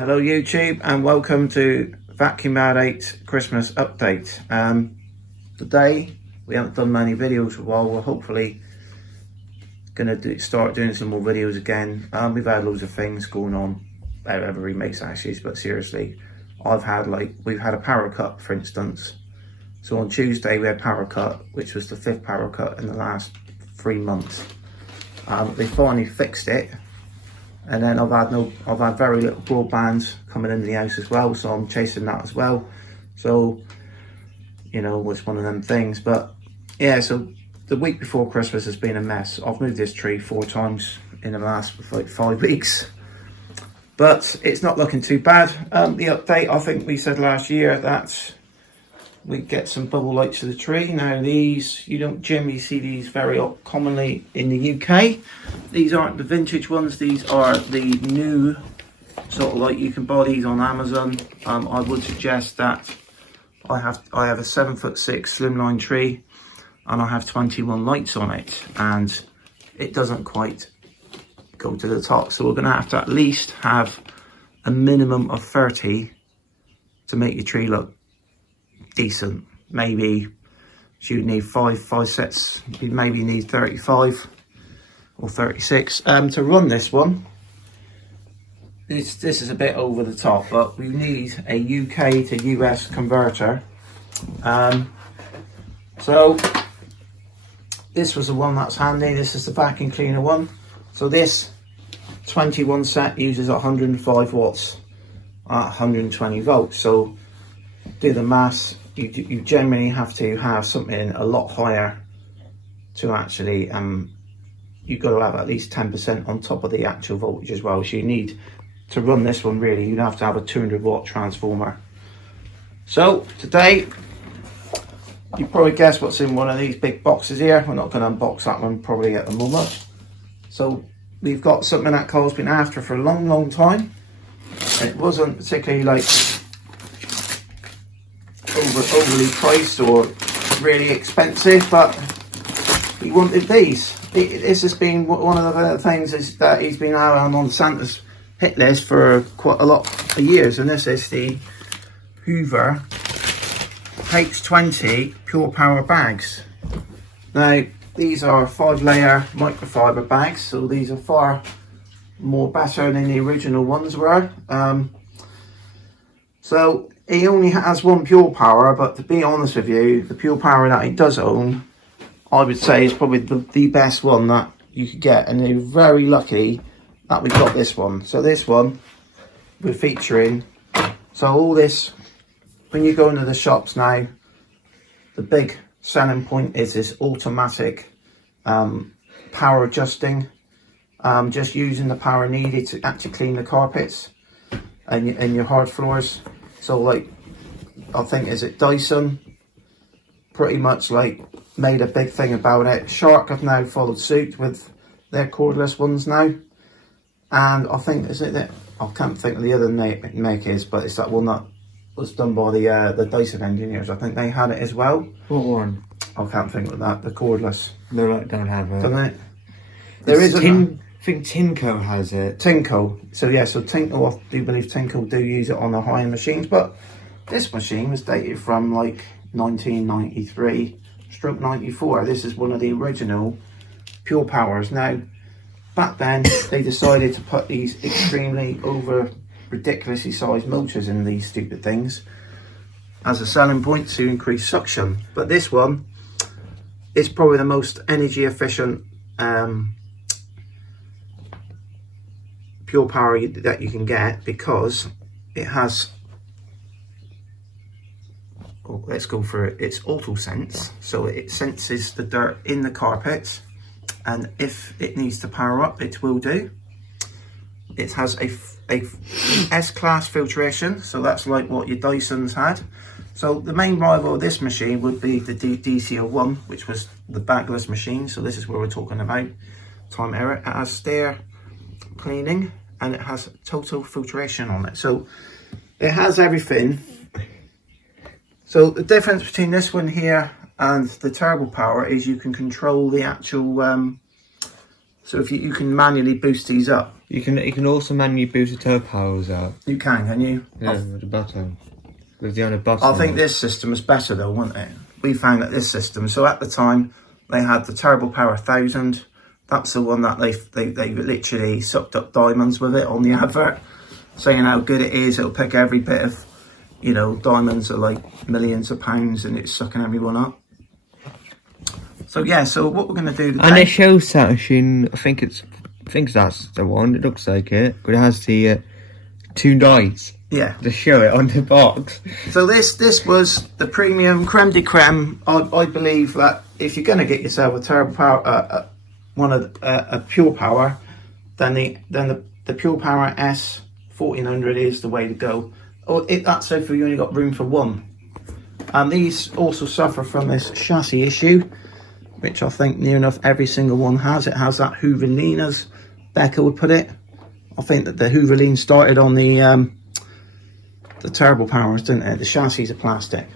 Hello YouTube and welcome to Vacuum Mad 8 Christmas update. Today we haven't done many videos for a while. We're hopefully going to start doing some more videos again. We've had loads of things going on, every makes actually, but seriously, we've had a power cut, for instance. So on Tuesday we had power cut, which was the 5th power cut in the last 3 months. They finally fixed it. And then I've had very little broadband coming into the house as well, so I'm chasing that as well. So, you know, it's one of them things. But yeah, so the week before Christmas has been a mess. I've moved this tree 4 times in the last 5 weeks, but it's not looking too bad. The update, I think we said last year that we get some bubble lights to the tree. Now these, you don't generally see these very commonly in the UK. These aren't the vintage ones, these are the new sort of light. You can buy these on Amazon. I would suggest that I have a 7'6" slimline tree and I have 21 lights on it and it doesn't quite go to the top. So we're gonna have to at least have a minimum of 30 to make your tree look decent. Maybe you'd need five sets, you maybe need 35 or 36 to run this one. This is a bit over the top, but we need a UK to US converter. So this was the one that's handy. This is the vacuum cleaner one. So this 21 set uses 105 watts at 120 volts. So do the maths, you generally have to have something a lot higher to actually, you've got to have at least 10% on top of the actual voltage as well. So you need to run this one, really, you'd have to have a 200 watt transformer. So today, you probably guess what's in one of these big boxes here. We're not going to unbox that one probably at the moment. So we've got something that Carl's been after for a long time. It wasn't particularly like overly priced or really expensive, but he wanted these. This has been one of the things is that he's been out on Santa's hit list for quite a lot of years, and this is the Hoover H20 Pure Power bags. Now these are 5-layer microfiber bags, so these are far more better than the original ones were. So he only has one Pure Power, but to be honest with you, the Pure Power that he does own, I would say is probably the best one that you could get, and they're very lucky that we've got this one. So this one we're featuring, so all this, when you go into the shops now, the big selling point is this automatic power adjusting, just using the power needed to actually clean the carpets and your hard floors. So like, I think, is it Dyson, pretty much like made a big thing about it. Shark have now followed suit with their cordless ones now. And I think, is it that, I can't think of the other make is, but it's that one that was done by the Dyson engineers. I think they had it as well. What one? I can't think of that, the cordless. They don't have it. Don't they? There is I think Tinko has it. Tinko. So yeah, so Tinko, I do believe Tinko do use it on the high-end machines, but this machine was dated from like 1993/94. This is one of the original Pure Powers. Now, back then, they decided to put these extremely ridiculously sized motors in these stupid things as a selling point to increase suction. But this one is probably the most energy efficient Pure Power that you can get, because it has, let's go for it, it's auto sense, so it senses the dirt in the carpet, and if it needs to power up, it will do. It has a S-class filtration, so that's like what your Dysons had. So the main rival of this machine would be the DC01, which was the bagless machine. So this is where we're talking about time error. It has stair cleaning and it has total filtration on it. So it has everything. So the difference between this one here and the turbo power is you can control the actual, so if you can manually boost these up. You can also manually boost the turbo powers up. You can you? Yeah, with the button. With the other button. I think this system is better though, wasn't it? We found that this system. So at the time, they had the Turbo Power 1000. That's the one that they literally sucked up diamonds with it on the advert, saying how good it is. It'll pick every bit of, you know, diamonds are like millions of pounds, and it's sucking everyone up. So yeah, so what we're gonna do today, and it shows that machine. I think that's the one. It looks like it, but it has the 2 lights. Yeah, to show it on the box. So this was the premium creme de creme. I believe that if you're going to get yourself a turbo power, a pure power, then the pure power S 1400 is the way to go. Oh, that's if you only got room for one. And these also suffer from this chassis issue, which I think near enough every single one has. It has that Hooverline, as Becca would put it. I think that the Hooverline started on the turbo powers, didn't it? The chassis are plastic.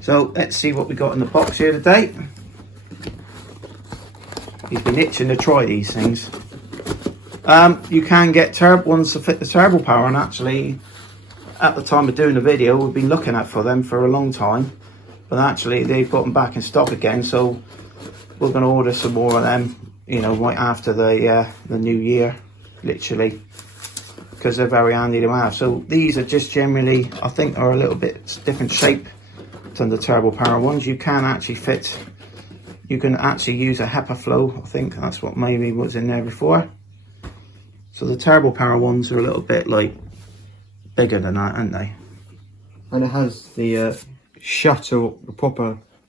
So let's see what we got in the box here today. He's been itching to try these things. You can get turbo ones to fit the turbo power, and actually at the time of doing the video we've been looking at for them for a long time, but actually they've got them back in stock again, so we're going to order some more of them, you know, right after the new year, literally, because they're very handy to have. So these are just generally, I think, are a little bit different shape than the turbo power ones. You can actually fit, you can actually use a HEPA flow. I think that's what maybe was in there before. So the turbo power ones are a little bit like bigger than that, aren't they? And it has the shutter,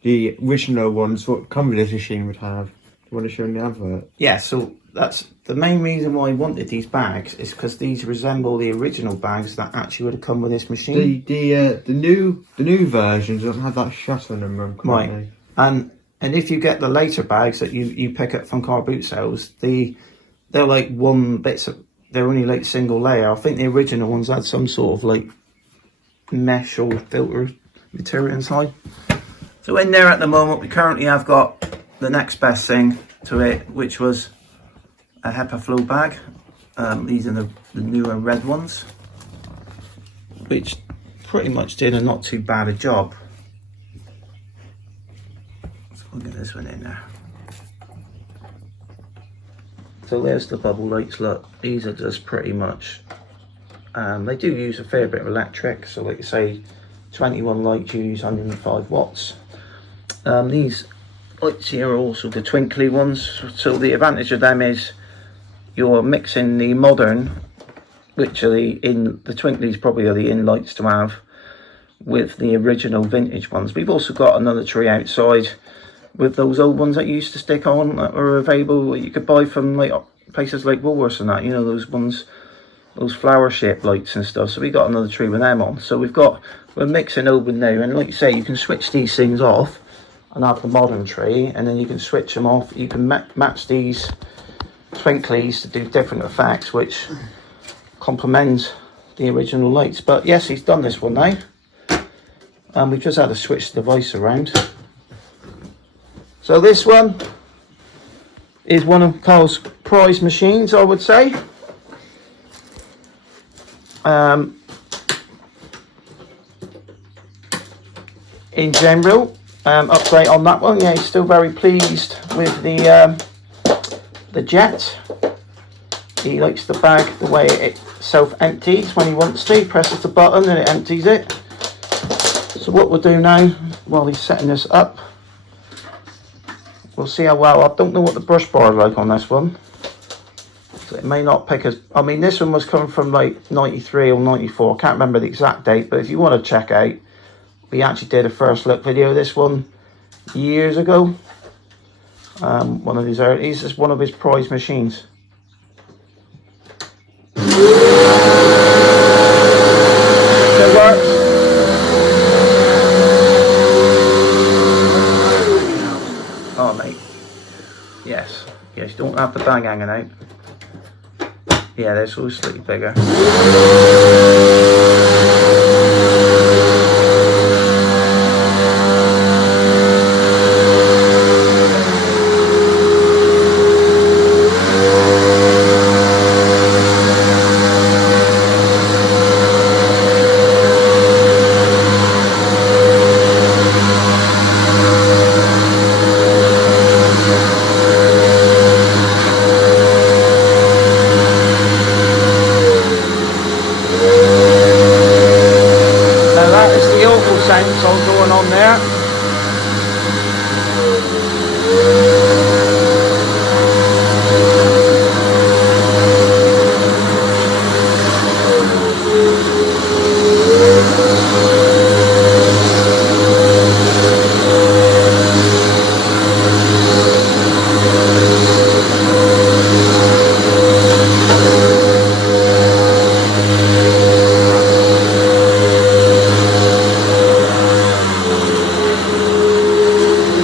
the original ones what come with this machine would have. You want to show in the advert? Yeah, so that's the main reason why I wanted these bags, is because these resemble the original bags that actually would have come with this machine. The new versions don't have that shutter in them, right? And if you get the later bags that you pick up from car boot sales, they're like they're only like single layer. I think the original ones had some sort of like mesh or filter material inside. So in there at the moment we currently have got the next best thing to it, which was a HEPA flow bag. These are the newer red ones, which pretty much did a not too bad a job. So we'll get this one in there. So there's the bubble lights. Look, these are just pretty much, they do use a fair bit of electric, so like you say 21 lights use 105 watts. These lights here are also the twinkly ones, so the advantage of them is you're mixing the modern, which are the twinklies probably are the in lights to have, with the original vintage ones. We've also got another tree outside with those old ones that you used to stick on that were available, you could buy from like places like Woolworths and that, you know, those ones, those flower shaped lights and stuff. So we got another tree with them on. So we're mixing old with new, and like you say, you can switch these things off and have the modern tree, and then you can switch them off. You can match these twinklies to do different effects, which complement the original lights. But yes, he's done this one now, and we've just had to switch the device around. So this one is one of Carl's prize machines, I would say. In general, update on that one. Yeah, he's still very pleased with the Jet. He likes the bag the way it self-empties when he wants to. He presses the button and it empties it. So what we'll do now, while he's setting this up, we'll see how well. I don't know what the brush bar is like on this one, so it may not pick as, I mean, this one was coming from like 93 or 94, I can't remember the exact date, but if you want to check out, we actually did a first look video of this one years ago. One of these is one of his prize machines. It works. Oh mate, yes, you don't have the bag hanging out. Yeah, they're so slightly bigger. maintenance all going on there.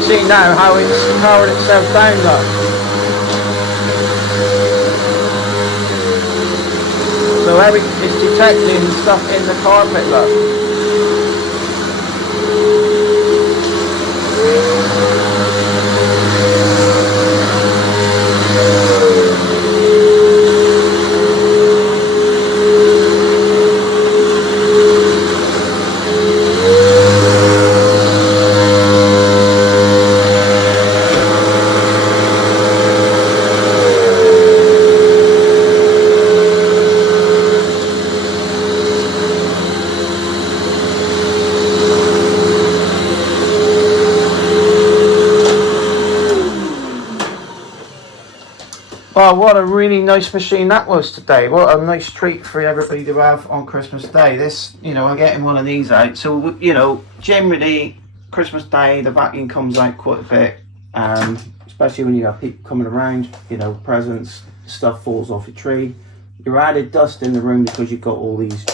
See now how it's powered itself down, look. So it's detecting stuff in the carpet, look. Well, what a really nice machine that was today. What a nice treat for everybody to have on Christmas Day. This, you know, I'm getting one of these out. So, you know, generally, Christmas Day, the vacuum comes out quite a bit. Especially when you have people coming around, you know, presents, stuff falls off your tree. You're added dust in the room because you've got all these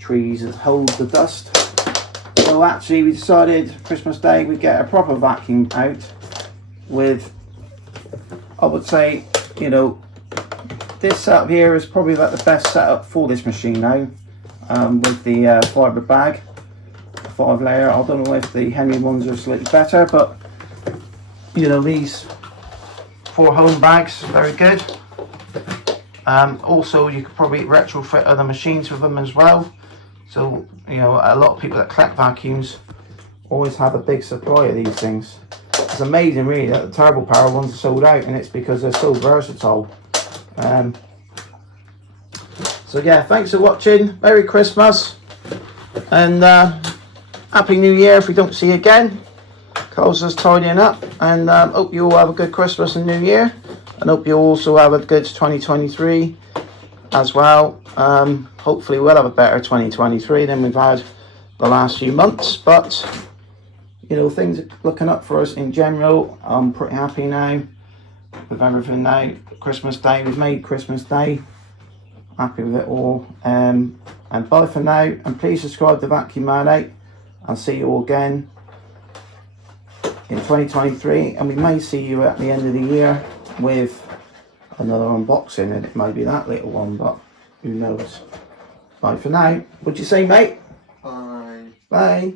trees that hold the dust. So actually, we decided Christmas Day we'd get a proper vacuum out with, I would say, you know, this setup here is probably like the best setup for this machine now, with the fibre bag, 5 layer. I don't know if the Henry ones are slightly better, but you know, these 4 home bags, very good. Also, you could probably retrofit other machines with them as well. So, you know, a lot of people that collect vacuums always have a big supply of these things. It's amazing really that the turbo power ones are sold out, and it's because they're so versatile. So yeah, thanks for watching. Merry Christmas and Happy New Year if we don't see you again. Carl's just tidying up, and hope you all have a good Christmas and New Year, and hope you also have a good 2023 as well. Hopefully we'll have a better 2023 than we've had the last few months, but you know, things are looking up for us in general. I'm pretty happy now with everything now. Christmas Day, we've made Christmas Day. Happy with it all. And bye for now. And please subscribe to Vacuum Man 8. I'll see you all again in 2023. And we may see you at the end of the year with another unboxing. And it may be that little one, but who knows. Bye for now. What'd you say, mate? Bye. Bye.